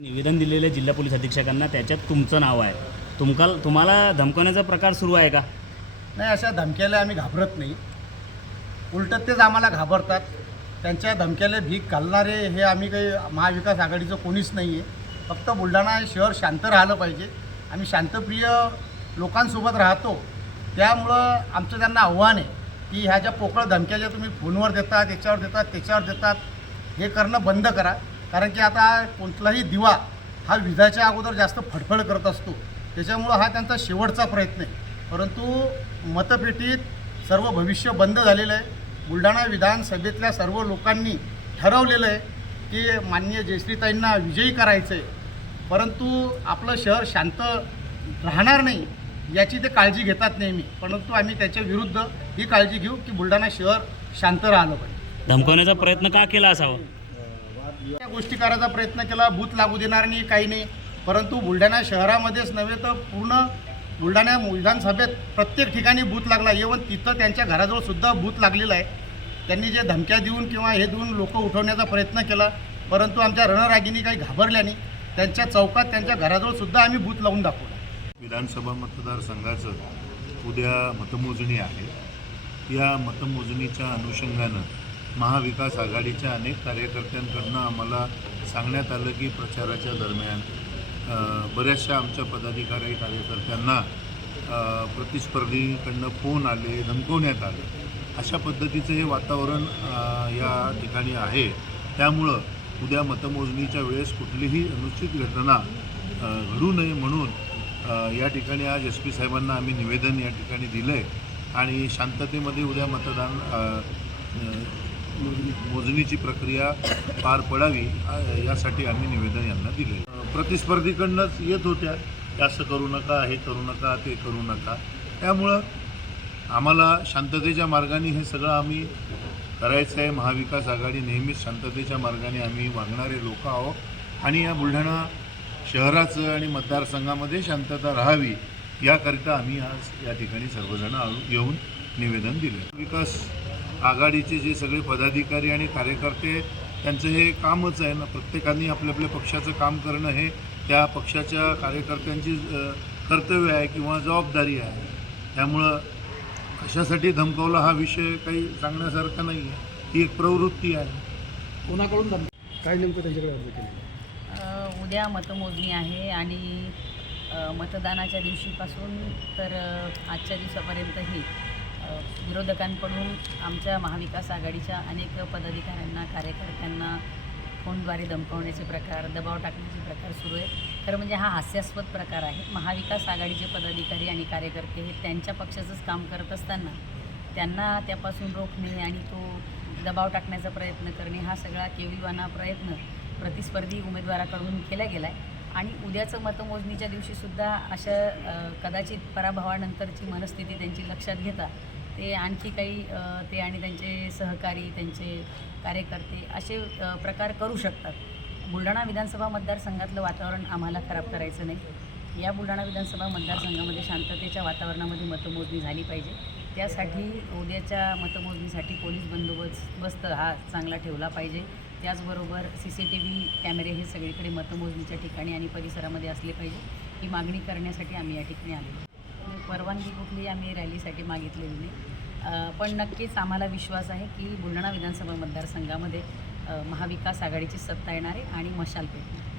निवेदन दिलेल्या जिल्हा पोलीस अधीक्षकांना त्याच्यात तुमचं नाव आहे. तुमका तुम्हाला धमकवण्याचा प्रकार सुरू आहे का? नाही अशा धमक्याला आम्ही घाबरत नाही. उलटत तेच आम्हाला घाबरतात. त्यांच्या धमक्याला भीक घालणारे हे आम्ही काही महाविकास आघाडीचं कोणीच नाही आहे फक्त बुलढाणा हे शहर शांत राहिलं पाहिजे. आम्ही शांतप्रिय लोकांसोबत राहतो. त्यामुळं आमचं त्यांना आव्हान आहे की ह्या ज्या पोकळ धमक्या ज्या तुम्ही फोनवर देतात याच्यावर देतात त्याच्यावर देतात हे करणं बंद करा. कारण की आता कोणताही दिवा हा विजाच्या अगोदर जास्त फडफड करत असतो. त्याच्यामुळं हा त्यांचा शेवटचा प्रयत्न आहे. परंतु मतपेटीत सर्व भविष्य बंद झालेलं आहे. बुलढाणा विधानसभेतल्या सर्व लोकांनी ठरवलेलं आहे की माननीय जयश्रीताईंना विजयी करायचं आहे परंतु आपलं शहर शांत राहणार नाही याची ते काळजी घेतात नेहमी. परंतु आम्ही त्याच्या विरुद्ध ही काळजी घेऊ की बुलढाणा शहर शांत राहिलं पाहिजे. धमकवण्याचा प्रयत्न का केला असावा? त्या गोष्टी करायचा प्रयत्न केला भूत लागू देणार नाही काही नाही. परंतु बुलढाणा शहरामध्येच नव्हे तर पूर्ण बुलढाणा विधानसभेत प्रत्येक ठिकाणी भूत लागला. इवन तिथं त्यांच्या घराजवळ सुद्धा भूत लागलेला आहे. त्यांनी जे धमक्या देऊन किंवा हे देऊन लोक उठवण्याचा प्रयत्न केला परंतु आमच्या रणरागिनी काही घाबरल्या नाही. त्यांच्या चौकात त्यांच्या घराजवळ सुद्धा आम्ही भूत लावून दाखवला. विधानसभा मतदारसंघाचं उद्या मतमोजणी आहे. या मतमोजणीच्या अनुषंगानं महाविकास आघाडीच्या अनेक कार्यकर्त्यांकडनं आम्हाला सांगण्यात आलं की प्रचाराच्या दरम्यान बऱ्याचशा आमच्या पदाधिकारी कार्यकर्त्यांना प्रतिस्पर्धीकडनं फोन आले धमकवण्यात आले. अशा पद्धतीचं हे वातावरण या ठिकाणी आहे. त्यामुळं उद्या मतमोजणीच्या वेळेस कुठलीही अनुचित घटना घडू नये म्हणून या ठिकाणी आज एस पी साहेबांना आम्ही निवेदन या ठिकाणी दिलं आहे आणि शांततेमध्ये उद्या मतदान मोजणीची प्रक्रिया पार पडावी यासाठी आम्ही निवेदन यांना दिले प्रतिस्पर्धीकडनंच येत होत्या. जास्त असं करू नका हे करू नका ते करू नका. त्यामुळं आम्हाला शांततेच्या मार्गाने हे सगळं आम्ही करायचं आहे. महाविकास आघाडी नेहमीच शांततेच्या मार्गाने आम्ही वागणारे लोक आहोत. आणि या बुलढाणा शहराचं आणि मतदारसंघामध्ये शांतता राहावी याकरिता आम्ही आज या ठिकाणी सर्वजण आलो- येऊन निवेदन दिले विकास आघाडीचे जे सगळे पदाधिकारी आणि कार्यकर्ते त्यांचं हे कामच आहे ना प्रत्येकाने आपल्या आपल्या पक्षाचं काम करणं हे त्या पक्षाच्या कार्यकर्त्यांची कर्तव्य आहे किंवा जबाबदारी आहे. त्यामुळं कशासाठी धमकावला हा विषय काही सांगण्यासारखा नाही आहे ही एक प्रवृत्ती आहे. कोणाकडून काय नेमकं त्यांच्याकडे अर्ज केले उद्या मतमोजणी आहे आणि मतदानाच्या दिवशीपासून तर आजच्या दिवसापर्यंतही विरोधकांकडून आमच्या महाविकास आघाडीच्या अनेक पदाधिकाऱ्यांना कार्यकर्त्यांना फोनद्वारे दमकवण्याचे प्रकार दबाव टाकण्याचे प्रकार सुरू आहेत. खरं म्हणजे हा हास्यास्पद प्रकार आहे. महाविकास आघाडीचे पदाधिकारी आणि कार्यकर्ते हे त्यांच्या पक्षाचंच काम करत असताना त्यांना त्यापासून रोखणे आणि तो दबाव टाकण्याचा प्रयत्न करणे हा सगळा केविलवाना प्रयत्न प्रतिस्पर्धी उमेदवाराकडून केला गेला आहे आणि उद्याचं मतमोजणीच्या दिवशीसुद्धा अशा कदाचित पराभवानंतरची मनस्थिती त्यांची लक्षात घेता ते आणखी काही ते आणि त्यांचे सहकारी त्यांचे कार्यकर्ते असे प्रकार करू शकतात. बुलढाणा विधानसभा मतदारसंघातलं वातावरण आम्हाला खराब करायचं नाही. या बुलढाणा विधानसभा मतदारसंघामध्ये शांततेच्या वातावरणामध्ये मतमोजणी झाली पाहिजे. त्यासाठी उद्याच्या मतमोजणीसाठी पोलीस बंदोबस्त हा चांगला ठेवला पाहिजे. त्याचबरोबर सी सी टी व्ही कॅमेरे हे सगळीकडे मतमोजणीच्या ठिकाणी आणि परिसरामध्ये असले पाहिजे. ही मागणी करण्यासाठी आम्ही या ठिकाणी आलेलो परवानगी कुठली आम्ही रॅलीसाठी मागितलेली नाही. पण नक्कीच आम्हाला विश्वास आहे की बुलढाणा विधानसभा मतदारसंघामध्ये महाविकास आघाडीची सत्ता येणार आहे आणि मशाल पेटणार.